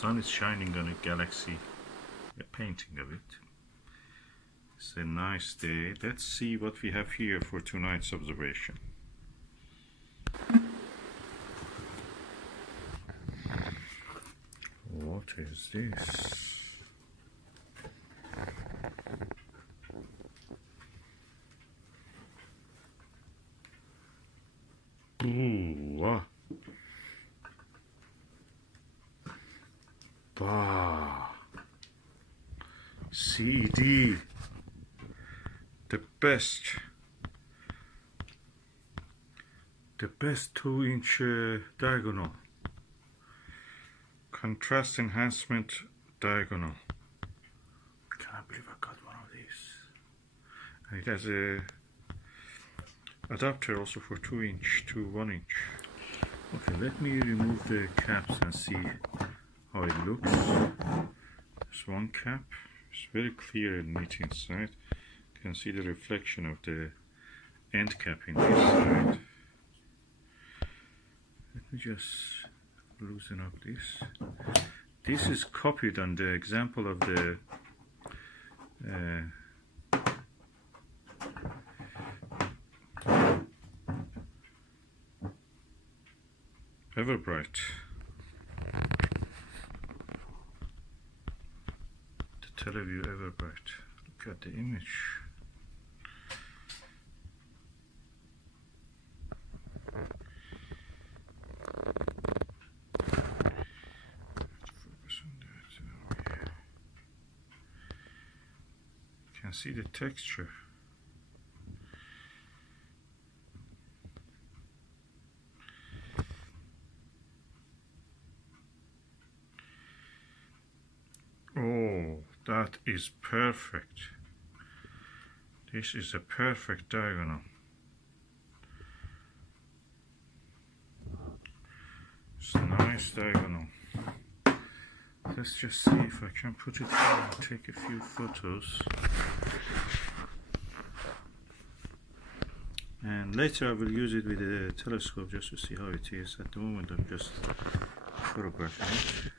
sun is shining on a galaxy, a painting of it. It's a nice day. Let's see what we have here for tonight's observation. What is this? Ooh, bah. CED, the best 2-inch diagonal. Contrast Enhancement Diagonal. I can't believe I got one of these. And it has a adapter also for 2-inch to 1-inch. Okay, let me remove the caps and see how it looks. There's one cap. It's very clear and neat inside. You can see the reflection of the end cap in this side. Let me just loosen up this. This is copied on the example of the Everbright. The Teleview Everbright. Look at the image. You can see the texture. Oh, that is perfect. This is a perfect diagonal. It's a nice diagonal. Let's just see if I can put it here and take a few photos. And later I will use it with a telescope just to see how it is. At the moment I'm just photographing it.